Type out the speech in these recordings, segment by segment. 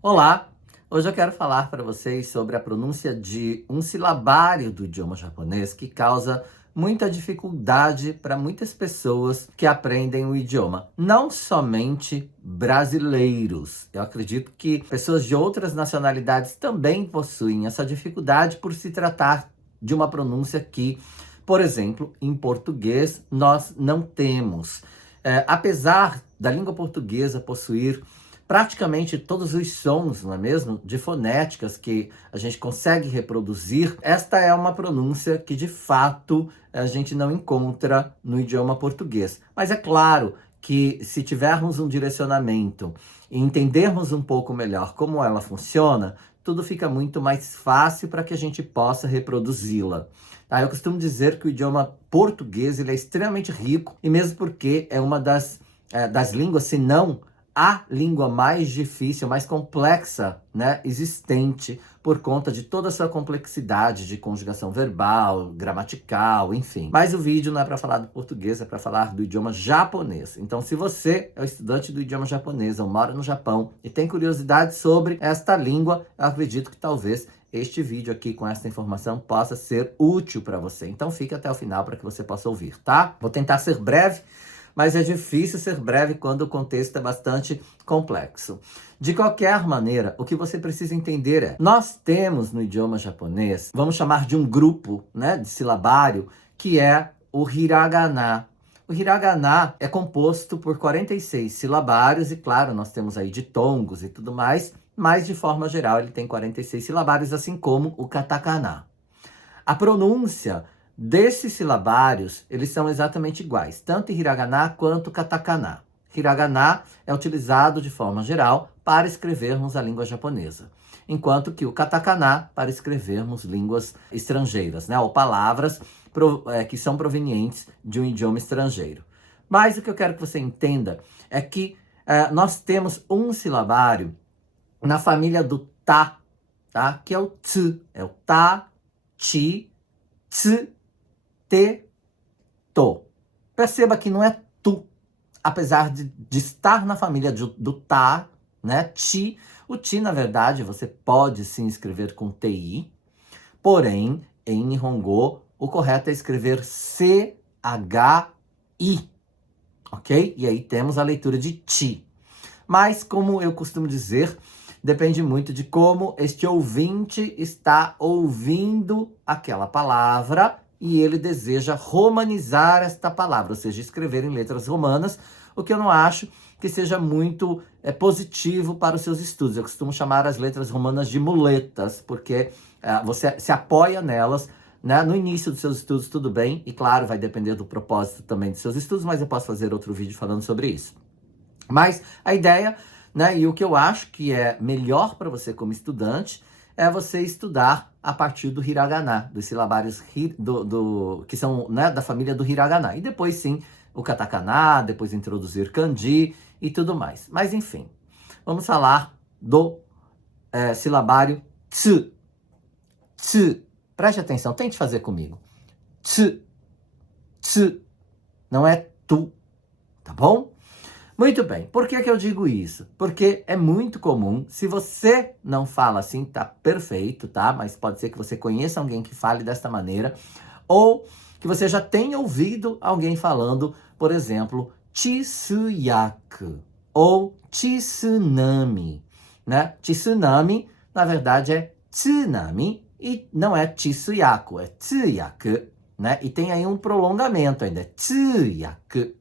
Olá! Hoje eu quero falar para vocês sobre a pronúncia de um silabário do idioma japonês que causa muita dificuldade para muitas pessoas que aprendem o idioma. Não somente brasileiros. Eu acredito que pessoas de outras nacionalidades também possuem essa dificuldade por se tratar de uma pronúncia que, por exemplo, em português nós não temos. Apesar da língua portuguesa possuir praticamente todos os sons, não é mesmo? De fonéticas que a gente consegue reproduzir. Esta é uma pronúncia que, de fato, a gente não encontra no idioma português. Mas é claro que se tivermos um direcionamento e entendermos um pouco melhor como ela funciona, tudo fica muito mais fácil para que a gente possa reproduzi-la. Tá? Eu costumo dizer que o idioma português ele é extremamente rico, e mesmo porque é uma das línguas, se não a língua mais difícil, mais complexa, né, existente, por conta de toda a sua complexidade de conjugação verbal, gramatical, enfim. Mas o vídeo não é para falar do português, é para falar do idioma japonês. Então, se você é um estudante do idioma japonês ou mora no Japão e tem curiosidade sobre esta língua, eu acredito que talvez este vídeo aqui com essa informação possa ser útil para você. Então, fique até o final para que você possa ouvir, tá? Vou tentar ser breve, mas é difícil ser breve quando o contexto é bastante complexo. De qualquer maneira, o que você precisa entender é, nós temos no idioma japonês, vamos chamar de um grupo, né, de silabário, que é o hiragana. O hiragana é composto por 46 silabários, e claro, nós temos aí ditongos e tudo mais, mas de forma geral ele tem 46 silabários, assim como o katakana. A pronúncia desses silabários, eles são exatamente iguais, tanto em hiragana quanto katakana. Hiragana é utilizado de forma geral para escrevermos a língua japonesa, enquanto que o katakana para escrevermos línguas estrangeiras, né, ou palavras que são provenientes de um idioma estrangeiro. Mas o que eu quero que você entenda é que nós temos um silabário na família do ta, tá? Que é o tsu, é o ta, chi, tsu, te, to. Perceba que não é tu, apesar de estar na família do ta, né? Ti. O ti, na verdade, você pode sim escrever com ti, porém, em Nihongo, o correto é escrever chi, ok? E aí temos a leitura de ti. Mas, como eu costumo dizer, depende muito de como este ouvinte está ouvindo aquela palavra e ele deseja romanizar esta palavra, ou seja, escrever em letras romanas, o que eu não acho que seja muito positivo para os seus estudos. Eu costumo chamar as letras romanas de muletas, porque você se apoia nelas, né? No início dos seus estudos, tudo bem, e claro, vai depender do propósito também dos seus estudos, mas eu posso fazer outro vídeo falando sobre isso. Mas a ideia, né, e o que eu acho que é melhor para você como estudante, é você estudar a partir do hiragana, dos silabários que são, né, da família do hiragana. E depois sim, o katakana, depois introduzir kanji e tudo mais. Mas enfim, vamos falar do silabário tsu. Tsu. Preste atenção, tente fazer comigo. Tsu. Tsu. Não é tu, tá bom? Muito bem, por que eu digo isso? Porque é muito comum, se você não fala assim, tá perfeito, tá? Mas pode ser que você conheça alguém que fale desta maneira, ou que você já tenha ouvido alguém falando, por exemplo, tsuyaku, ou tsunami, né? Tsunami, na verdade, é tsunami, e não é tsuyaku, é tsuyaku, né? E tem aí um prolongamento ainda, tsuyaku,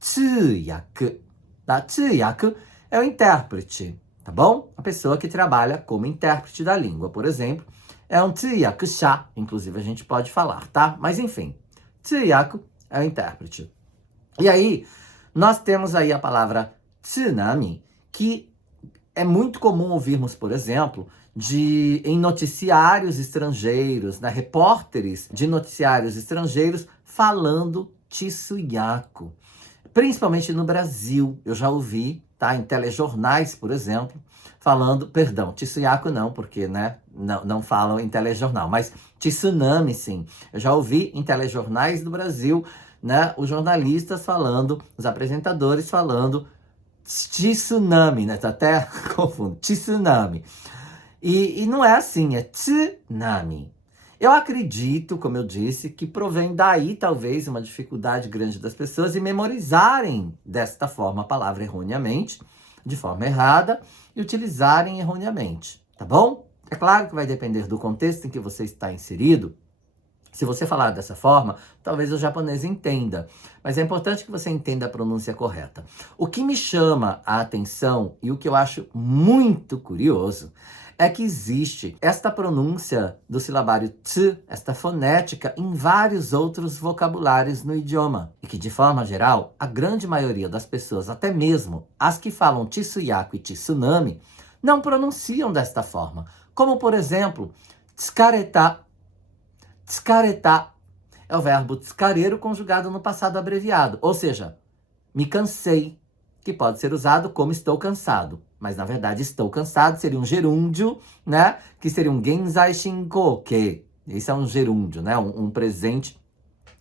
tsuyaku. Tá? Tsuyaku é o intérprete, tá bom? A pessoa que trabalha como intérprete da língua, por exemplo, é um tsuyakusha, inclusive a gente pode falar, tá? Mas enfim, tsuyaku é o intérprete. E aí, nós temos aí a palavra tsunami, que é muito comum ouvirmos, por exemplo, em noticiários estrangeiros, né? Repórteres de noticiários estrangeiros falando tsuyaku. Principalmente no Brasil, eu já ouvi, tá, em telejornais, por exemplo, falando, perdão, tsuyaku não, porque, né, não falam em telejornal, mas tsunami sim. Eu já ouvi em telejornais do Brasil, né, os jornalistas falando, os apresentadores falando tsunami, né? Tá até confundo. Tsunami. E não é assim, é tsunami. Eu acredito, como eu disse, que provém daí talvez uma dificuldade grande das pessoas em memorizarem desta forma a palavra erroneamente, de forma errada, e utilizarem erroneamente, tá bom? É claro que vai depender do contexto em que você está inserido. Se você falar dessa forma, talvez o japonês entenda, mas é importante que você entenda a pronúncia correta. O que me chama a atenção e o que eu acho muito curioso é que existe esta pronúncia do silabário ts, esta fonética, em vários outros vocabulários no idioma. E que, de forma geral, a grande maioria das pessoas, até mesmo as que falam tsuyaku e tsunami, não pronunciam desta forma. Como, por exemplo, tsukareta. Tsukareta é o verbo tsukareru conjugado no passado abreviado, ou seja, me cansei, que pode ser usado como estou cansado. Mas, na verdade, estou cansado seria um gerúndio, né? Que seria um genzai shinko, que esse é um gerúndio, né? Um presente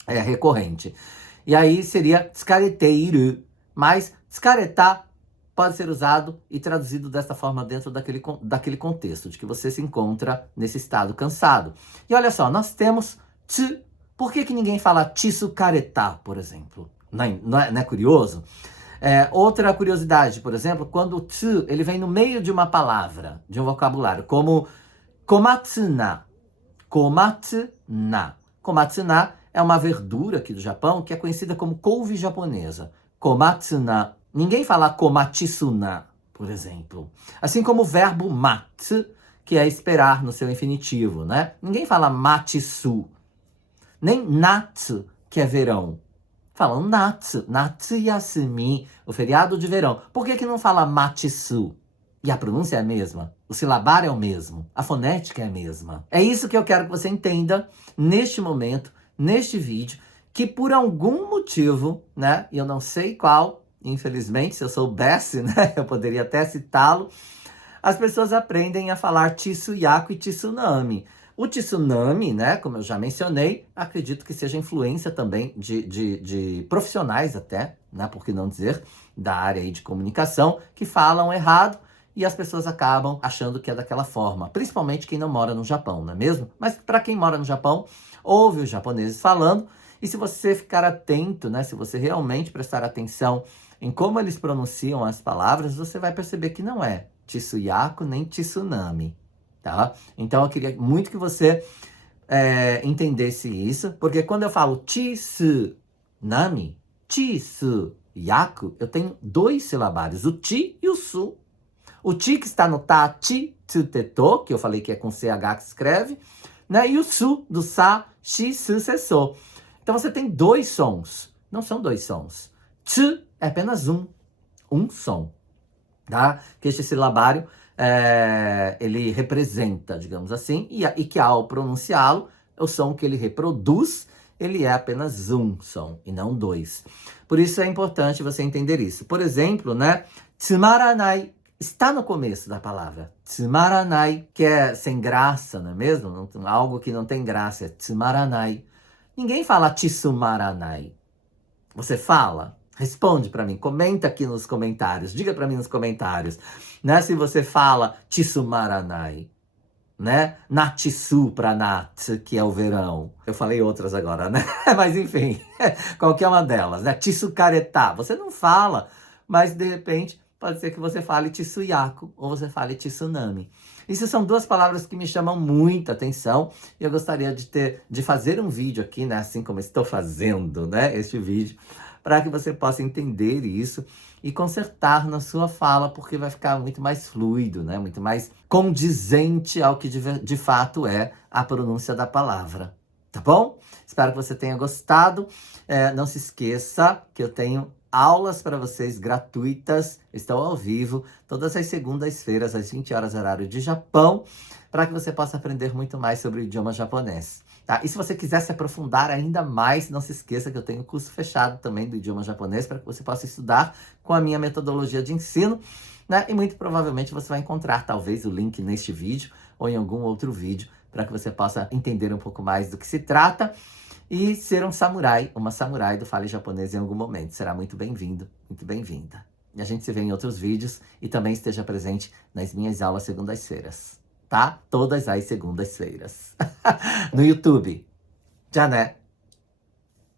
recorrente. E aí seria tsukareteiru, mas tsukareta pode ser usado e traduzido desta forma dentro daquele contexto, de que você se encontra nesse estado cansado. E olha só, nós temos tsu. Por que ninguém fala tsukareta, por exemplo? Não é curioso? Outra curiosidade, por exemplo, quando o tsu ele vem no meio de uma palavra, de um vocabulário, como komatsuna. Komatsuna. Komatsuna é uma verdura aqui do Japão que é conhecida como couve japonesa. Komatsuna. Ninguém fala komatsuna, por exemplo. Assim como o verbo matsu, que é esperar no seu infinitivo, né? Ninguém fala matsu. Nem natsu, que é verão. Falam natsu, natsu yasumi, o feriado de verão. Por que não fala matsu? E a pronúncia é a mesma, o silabário é o mesmo, a fonética é a mesma. É isso que eu quero que você entenda neste momento, neste vídeo, que por algum motivo, né, e eu não sei qual, infelizmente, se eu soubesse, né, eu poderia até citá-lo, as pessoas aprendem a falar tsuyaku e tsunami. O tsunami, né, como eu já mencionei, acredito que seja influência também de profissionais até, né, por que não dizer, da área aí de comunicação, que falam errado e as pessoas acabam achando que é daquela forma. Principalmente quem não mora no Japão, não é mesmo? Mas para quem mora no Japão, ouve os japoneses falando, e se você ficar atento, né, se você realmente prestar atenção em como eles pronunciam as palavras, você vai perceber que não é tsuyaku nem tsunami. Tá? Então eu queria muito que você entendesse isso, porque quando eu falo tsunami, tsuyaku, eu tenho dois silabários, o ti e o su. O ti que está no ta, ti, tsuteto, que eu falei que é com CH que se escreve, né? E o su, do sa, shi, su, se, so. Então você tem dois sons, não são dois sons. Tsu é apenas um som, tá? Que este silabário ele representa, digamos assim, e que ao pronunciá-lo, o som que ele reproduz, ele é apenas um som, e não dois. Por isso é importante você entender isso. Por exemplo, né, tsumaranai está no começo da palavra. Tsumaranai, que é sem graça, não é mesmo? Algo que não tem graça, é tsumaranai. Ninguém fala tsumaranai. Você fala? Responde para mim, comenta aqui nos comentários, diga para mim nos comentários, né? Se você fala tsumaranai, né? Natsu para nat, que é o verão. Eu falei outras agora, né? Mas enfim, qualquer uma delas, né? Tsukareta, você não fala, mas de repente pode ser que você fale tsuyaku ou você fale tsunami. Isso são duas palavras que me chamam muita atenção e eu gostaria de fazer um vídeo aqui, né? Assim como estou fazendo, né? Este vídeo, para que você possa entender isso e consertar na sua fala, porque vai ficar muito mais fluido, né? Muito mais condizente ao que de fato é a pronúncia da palavra, tá bom? Espero que você tenha gostado. Não se esqueça que eu tenho aulas para vocês gratuitas, estão ao vivo, todas as segundas-feiras, às 20 horas, horário de Japão, para que você possa aprender muito mais sobre o idioma japonês. Tá? E se você quiser se aprofundar ainda mais, não se esqueça que eu tenho um curso fechado também do idioma japonês, para que você possa estudar com a minha metodologia de ensino, né? E muito provavelmente você vai encontrar talvez o link neste vídeo ou em algum outro vídeo, para que você possa entender um pouco mais do que se trata e ser um samurai, uma samurai do Fale Japonês em algum momento. Será muito bem-vindo, muito bem-vinda. E a gente se vê em outros vídeos e também esteja presente nas minhas aulas segundas-feiras, tá? Todas as segundas-feiras. No YouTube. Já, né?